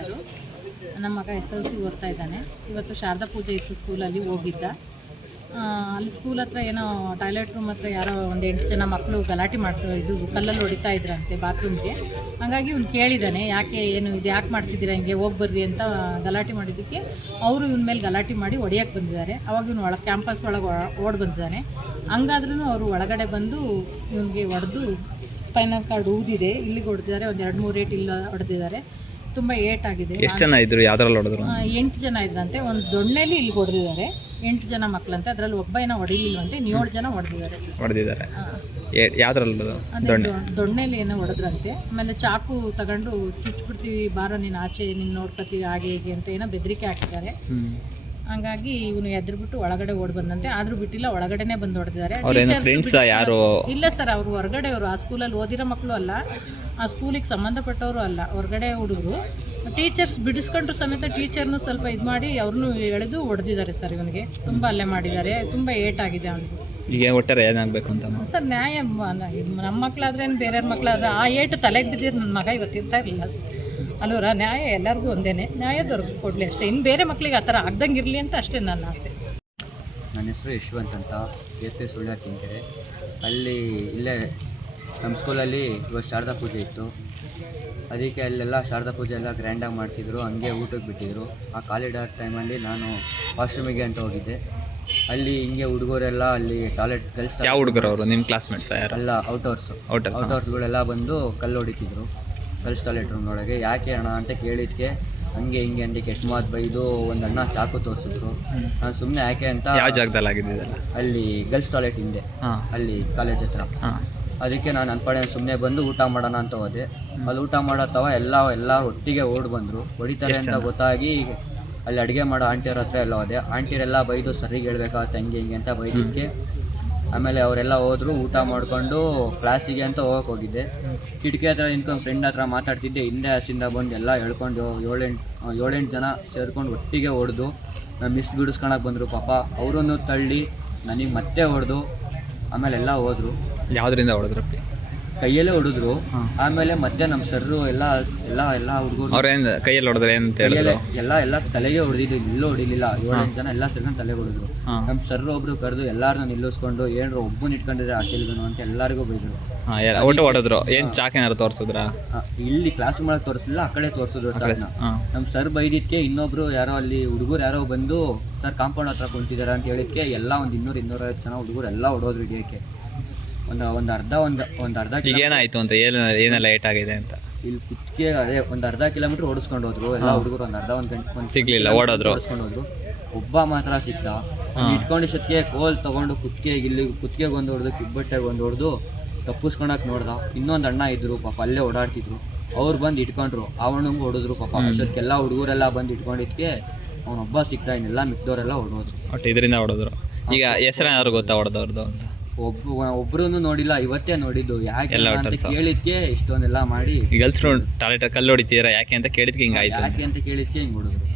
ಅದು ನಮ್ಮ ಮಗ ಎಸ್ ಎಲ್ ಸಿ ಓದ್ತಾ ಇದ್ದಾನೆ. ಇವತ್ತು ಶಾರದಾ ಪೂಜೆ ಇತ್ತು ಸ್ಕೂಲಲ್ಲಿ ಹೋಗಿದ್ದ. ಅಲ್ಲಿ ಸ್ಕೂಲ್ ಹತ್ರ ಏನೋ ಟಾಯ್ಲೆಟ್ ರೂಮ್ ಹತ್ರ ಯಾರೋ ಒಂದು ಎಂಟು ಜನ ಮಕ್ಕಳು ಗಲಾಟೆ ಮಾಡ್ತಾ ಇದ್ದು ಕಲ್ಲಲ್ಲಿ ಹೊಡಿತಾ ಇದ್ರಂತೆ ಬಾತ್ರೂಮ್ಗೆ. ಹಾಗಾಗಿ ಇವ್ನು ಕೇಳಿದ್ದಾನೆ ಯಾಕೆ ಏನು ಇದು ಯಾಕೆ ಮಾಡ್ತಿದ್ದೀರಾ? ಹಿಂಗೆ ಹೋಗಿ ಬರ್ರಿ ಅಂತ ಗಲಾಟೆ ಮಾಡಿದ್ದಕ್ಕೆ ಅವರು ಇವನ ಮೇಲೆ ಗಲಾಟೆ ಮಾಡಿ ಹೊಡಿಯೋಕ್ಕೆ ಬಂದಿದ್ದಾರೆ. ಅವಾಗ ಇವ್ನು ಒಳಗೆ ಕ್ಯಾಂಪಸ್ ಒಳಗೆ ಓಡ್ ಬಂದಿದ್ದಾನೆ. ಹಂಗಾದ್ರೂ ಅವರು ಒಳಗಡೆ ಬಂದು ಇವನಿಗೆ ಹೊಡೆದು ಸ್ಪೈನಲ್ ಕಾರ್ಡ್ ಊದಿದೆ. ಇಲ್ಲಿಗೆ ಹೊಡೆದಿದ್ದಾರೆ. ಒಂದು ಎರಡು ಮೂರು ರೇಟ್ ಇಲ್ಲ ಹೊಡೆದಿದ್ದಾರೆ. ತುಂಬ ಏಟ್ ಆಗಿದೆ. ಎಷ್ಟು ಜನ ಇದ್ರು? ಯಾವ್ದ್ರಲ್ಲಿ ಹೊಡೆದ್ರು? ಎಂಟು ಜನ ಇದ್ದಂತೆ ಒಂದು ದೊಣ್ಣೆಲಿ ಇಲ್ಲಿ ಹೊಡೆದಿದ್ದಾರೆ. ಎಂಟು ಜನ ಮಕ್ಕಳಂತೆ ಅದರಲ್ಲಿ ಒಬ್ಬ ಏನೋ ಹೊಡಿಲಿಲ್ವಂತೆ ಇನ್ನು ಏಳು ಜನ ಹೊಡೆದಿದ್ದಾರೆ. ಹೊಡೆದಿದ್ದಾರೆ. ಯಾವ್ದ್ರಲ್ಲಿ ಹೊಡೆದ್ರು? ಅದೇ ದೊಣ್ಣೆ. ದೊ- ದೊಣ್ಣೆಲಿ ಏನೋ ಹೊಡೆದ್ರಂತೆ. ಆಮೇಲೆ ಚಾಕು ತಗೊಂಡು ಚುಚ್ಬಿಡ್ತೀವಿ ಬಾರೋ ನೀನು ಆಚೆ ನೀನು ನೋಡ್ಕೊತೀವಿ ಹಾಗೆ ಹೀಗೆ ಅಂತ ಏನೋ ಬೆದರಿಕೆ ಹಾಕಿದ್ದಾರೆ. ಹ್ಮ್. ಹಂಗಾಗಿ ಇವನು ಎದ್ರುಬಿಟ್ಟು ಒಳಗಡೆ ಓಡ್ ಬಂದಂತೆ. ಆದ್ರೂ ಬಿಟ್ಟಿಲ್ಲ ಒಳಗಡೆನೆ ಬಂದು ಹೊಡೆದಿದ್ದಾರೆ. ಅವ್ರೇನು ಫ್ರೆಂಡ್ಸ್ ಯಾರು? ಇಲ್ಲ ಸರ್ ಅವರು ಹೊರಗಡೆ ಅವರು ಆ ಸ್ಕೂಲಲ್ಲಿ ಓದಿರೋ ಮಕ್ಕಳು ಅಲ್ಲ. ಆ ಸ್ಕೂಲಿಗೆ ಸಂಬಂಧಪಟ್ಟವರು ಅಲ್ಲ. ಹೊರಗಡೆ ಹುಡುಗರು. ಟೀಚರ್ಸ್ ಬಿಡಿಸ್ಕೊಂಡ್ರು ಸಮೇತ ಟೀಚರ್ನು ಸ್ವಲ್ಪ ಇದು ಮಾಡಿ ಅವ್ರನ್ನೂ ಎಳೆದು ಹೊಡೆದಿದ್ದಾರೆ ಸರ್ ಇವನಿಗೆ. ತುಂಬ ಅಲ್ಲೇ ಮಾಡಿದ್ದಾರೆ. ತುಂಬ ಆಗಿದೆ ಅವನಿಗೆ. ಈಗ ಒಟ್ಟಾರೆ ಏನಾಗಬೇಕು ಅಂತ ಸರ್ ನ್ಯಾಯ ನಮ್ಮ ಮಕ್ಕಳಾದ್ರೆ ಬೇರೆಯವ್ರ ಮಕ್ಕಳಾದ್ರೆ ಆ ಏಟು ತಲೆಗೆ ಬಿದ್ದಿರೋ ನನ್ನ ಮಗ ಇವತ್ತಿರ್ತಾ ಇರಲಿಲ್ಲ. ಅಲ್ವರ ನ್ಯಾಯ ಎಲ್ಲರಿಗೂ ಒಂದೇನೆ. ನ್ಯಾಯ ದೊರಕಿಸ್ಕೊಡ್ಲಿ ಅಷ್ಟೇ. ಇನ್ನು ಬೇರೆ ಮಕ್ಕಳಿಗೆ ಆ ಥರ ಆಗ್ದಂಗಿರಲಿ ಅಂತ ಅಷ್ಟೇ ನನ್ನ ಆಸೆ. ನನ್ನ ಹೆಸರು ಯಶವಂತ್ ಅಂತ. ಕೆ ಪಿ ಸುಳ್ಯ ತಿಂತಾರೆ ಅಲ್ಲಿ ಇಲ್ಲೇ ನಮ್ಮ ಸ್ಕೂಲಲ್ಲಿ ಇವತ್ತು ಶಾರದಾ ಪೂಜೆ ಇತ್ತು. ಅದಕ್ಕೆ ಅಲ್ಲೆಲ್ಲ ಶಾರದಾ ಪೂಜೆ ಎಲ್ಲ ಗ್ರ್ಯಾಂಡಾಗಿ ಮಾಡ್ತಿದ್ರು. ಹಂಗೆ ಊಟಕ್ಕೆ ಬಿಟ್ಟಿದ್ರು. ಆ ಕಾಲಿಡಾರ್ ಟೈಮಲ್ಲಿ ನಾನು ವಾಶ್ರೂಮಿಗೆ ಅಂತ ಹೋಗಿದ್ದೆ. ಅಲ್ಲಿ ಹಿಂಗೆ ಹುಡುಗರೆಲ್ಲ ಅಲ್ಲಿ ಟಾಯ್ಲೆಟ್ ಗರ್ಲ್ಸ್ ಯಾವ ಹುಡುಗರು ಅವರು? ನಿಮ್ಮ ಕ್ಲಾಸ್ಮೇಟ್ಸ್ ಯಾರು? ಎಲ್ಲ ಔಟ್ ಔಟ್ ಔಟ್ಡೋರ್ಸ್ಗಳೆಲ್ಲ ಬಂದು ಕಲ್ಲು ಹೊಡಿತಿದ್ರು. ಗರ್ಲ್ಸ್ ಟಾಯ್ಲೆಟ್ ರೂಮ್ನೊಳಗೆ ಯಾಕೆ ಅಣ್ಣ? ಅಂತ ಕೇಳಿದ್ಕೆ ಹಂಗೆ ಹಿಂಗೆ ಅಂತ ಕೆಟ್ಟ ಮಾತು ಬೈದು ಒಂದು ಅಣ್ಣ ಚಾಕು ತೋರಿಸಿದ್ರು. ನಾನು ಸುಮ್ಮನೆ ಯಾಕೆ ಅಂತ ಯಾವ ಜಾಗದಲ್ಲಿ ಆಗಿದ್ದಿದ್ದಲ್ಲ ಅಲ್ಲಿ ಗರ್ಲ್ಸ್ ಟಾಯ್ಲೆಟ್ ಹಿಂದೆ ಅಲ್ಲಿ ಕಾಲೇಜ್ ಹತ್ರ. ಅದಕ್ಕೆ ನಾನು ಅನ್ಪಡೆ ಸುಮ್ಮನೆ ಬಂದು ಊಟ ಮಾಡೋಣ ಅಂತ ಹೋದೆ. ಅಲ್ಲಿ ಊಟ ಮಾಡತ್ತವ ಎಲ್ಲ ಎಲ್ಲ ಒಟ್ಟಿಗೆ ಓಡ್ ಬಂದರು. ಹೊಡಿತಾರೆ ಅಂತ ಗೊತ್ತಾಗಿ ಅಲ್ಲಿ ಅಡುಗೆ ಮಾಡೋ ಆಂಟಿಯವ್ರ ಹತ್ರ ಎಲ್ಲ ಹೋದೆ. ಆಂಟಿಯರೆಲ್ಲ ಬೈದು ಸರಿಗೆ ಹೇಳ್ಬೇಕಾಗತ್ತೆ ಹಂಗೆ ಹಿಂಗೆ ಅಂತ ಬೈದಿದ್ದಕ್ಕೆ ಆಮೇಲೆ ಅವರೆಲ್ಲ ಹೋದ್ರು, ಊಟ ಮಾಡಿಕೊಂಡು ಕ್ಲಾಸಿಗೆ ಅಂತ ಹೋಗಕ್ಕೆ ಹೋಗಿದ್ದೆ. ಕಿಟಕಿ ಹತ್ರ ನಿಂತ್ಕೊಂಡು ಫ್ರೆಂಡ್ ಹತ್ರ ಮಾತಾಡ್ತಿದ್ದೆ. ಹಿಂದೆ ಹಸಿಂದ ಬಂದು ಎಲ್ಲ ಹೇಳ್ಕೊಂಡು ಏಳೆಂಟು ಏಳೆಂಟು ಜನ ಸೇರ್ಕೊಂಡು ಒಟ್ಟಿಗೆ ಹೊಡೆದು ಮಿಸ್ ಬಿಡಿಸ್ಕೊಳಕ್ಕೆ ಬಂದರು ಪಾಪ. ಅವರನ್ನು ತಳ್ಳಿ ನನಗೆ ಮತ್ತೆ ಹೊಡೆದು, ಆಮೇಲೆ ಎಲ್ಲ ಹೋದರು. ಯಾವ್ದ್ರಿಂದ ಹೊಡೆದ್ರಪ್ಪಿ? ಕೈಯಲ್ಲೇ ಹೊಡೆದ್ರು. ಆಮೇಲೆ ಮತ್ತೆ ನಮ್ಮ ಸರ್ರು ಎಲ್ಲ ಎಲ್ಲ ಎಲ್ಲ ಹುಡುಗರು ಅವ್ರೇನು ಕೈಯಲ್ಲಿ ಹೊಡೆದ್ರೆ ಅಂತ ಹೇಳಿದ್ರು? ಎಲ್ಲ ಎಲ್ಲ ತಲೆಗೆ ಹೊಡೆದಿದ್ದು ಇಲ್ಲೂ ಹೊಡಿಲಿಲ್ಲ. ಏಳೆಂಟು ಜನ ಎಲ್ಲ ಸರ್ನ ತಲೆಗೆ ಹೊಡೆದ್ರು. ನಮ್ಮ ಸರ್ರು ಒಬ್ರು ಕರೆದು ಎಲ್ಲಾರನ್ನ ನಿಲ್ಲಿಸ್ಕೊಂಡು ಏನ್ರು ಒಬ್ಬನ ಇಟ್ಕೊಂಡಿದ್ರೆ ಹಾಕಿಲ್ವನು ಅಂತ ಎಲ್ಲರಿಗೂ ಬೈದ್ರು ಹಾಂ ಒಟ್ಟು ಹೊಡೆದ್ರು. ಏನು ಚಾಕ್ ಏನಾರು ತೋರಿಸಿದ್ರಾ? ಇಲ್ಲಿ ಕ್ಲಾಸ್ ಮಾಡಕ್ ತೋರಿಸಿಲ್ಲ ಆ ಕಡೆ ತೋರಿಸಿದ್ರು ಚಾಕ್ನ. ನಮ್ಮ ಸರ್ ಬೈದಿದ್ದಕ್ಕೆ ಇನ್ನೊಬ್ರು ಯಾರೋ ಅಲ್ಲಿ ಹುಡುಗರು ಯಾರೋ ಬಂದು ಸರ್ ಕಾಂಪೌಂಡ್ ಹತ್ರ ಕುಂತಿದ್ದಾರೆ ಅಂತ ಹೇಳಿದ್ಕೆ ಎಲ್ಲ ಒಂದು ಇನ್ನೂರು ಇನ್ನೂರೈವತ್ತು ಜನ ಹುಡುಗರು ಎಲ್ಲ ಹೊಡೋದ್ರು ಹಿಡಿಯೋಕ್ಕೆ ಒಂದು ಒಂದು ಅರ್ಧ ಒಂದು ಒಂದು ಅರ್ಧ ಈಗ ಏನಾಯ್ತು ಅಂತ ಏನು ಏನೆಲ್ಲ ಲೇಟ್ ಆಗಿದೆ ಅಂತ? ಇಲ್ಲಿ ಕುತ್ತಿಗೆ ಅದೇ ಒಂದು ಅರ್ಧ ಕಿಲೋಮೀಟ್ರ್ ಓಡಿಸ್ಕೊಂಡು ಹೋದ್ರು. ಎಲ್ಲ ಹುಡುಗರು ಒಂದು ಅರ್ಧ ಒಂದು ಗಂಟೆ ಒಂದು ಸಿಗ್ಲಿಲ್ಲ, ಓಡೋದ್ರು. ಓಡಿಸ್ಕೊಂಡು ಹೋದ್ರು. ಒಬ್ಬ ಮಾತ್ರ ಸಿಕ್ತ ಇಟ್ಕೊಂಡಿಷ್ಟಕ್ಕೆ ಕೋಲ್ ತಗೊಂಡು ಕುತ್ತಿಗೆ ಇಲ್ಲಿ ಕುತ್ತಿಗೆಗೆ ಒಂದು ಹೊಡೆದು ಕಿಬ್ಬಟ್ಟೆಗೆ ಒಂದು ಹೊಡೆದು ತಪ್ಪಿಸ್ಕೊಳಕ್ ನೋಡ್ದ. ಇನ್ನೊಂದು ಅಣ್ಣ ಇದ್ರು ಪಾಪ ಅಲ್ಲೇ ಓಡಾಡ್ತಿದ್ರು. ಅವ್ರು ಬಂದು ಇಟ್ಕೊಂಡ್ರು. ಅವನಂಗೆ ಹೊಡೆದ್ರು ಪಾಪ. ಅಷ್ಟೊತ್ತಿಗೆಲ್ಲ ಹುಡುಗರೆಲ್ಲ ಬಂದು ಇಟ್ಕೊಂಡಿದ್ಕೆ ಅವನೊಬ್ಬ ಸಿಕ್ತಾ ಇನ್ನೆಲ್ಲ ಮಿಕ್ಕೋರೆಲ್ಲ ಹೊಡೋದ್ರು ಒಟ್ಟು ಇದರಿಂದ ಹೊಡೆದ್ರು ಈಗ ಹೆಸರು ಯಾರು ಗೊತ್ತಾ ಹೊಡೆದವ್ರದ್ದು ಅಂತ? ಒಬ್ಬ ಒಬ್ರು ನೋಡಿಲ್ಲ ಇವತ್ತೇ ನೋಡಿದ್ದು. ಯಾಕೆ ಎಲ್ಲ ಅಂತ hotels. ಕೇಳಿದ್ಕೆ ಇಷ್ಟೊಂದೆಲ್ಲ ಮಾಡಿ. ಈಗ ಗರ್ಲ್ಸ್ ಟಾಯ್ಲೆಟ್ ಕಲ್ಲು ಹೊಡಿತೀರಾ ಯಾಕೆ ಅಂತ ಕೇಳಿದ್ಕೆ ಹಿಂಗಾಯ್ತು ಯಾಕೆ ಅಂತ ಕೇಳಿದ್ಕೆ ಹಿಂಗ್ ಹೊಡೆದ್ರು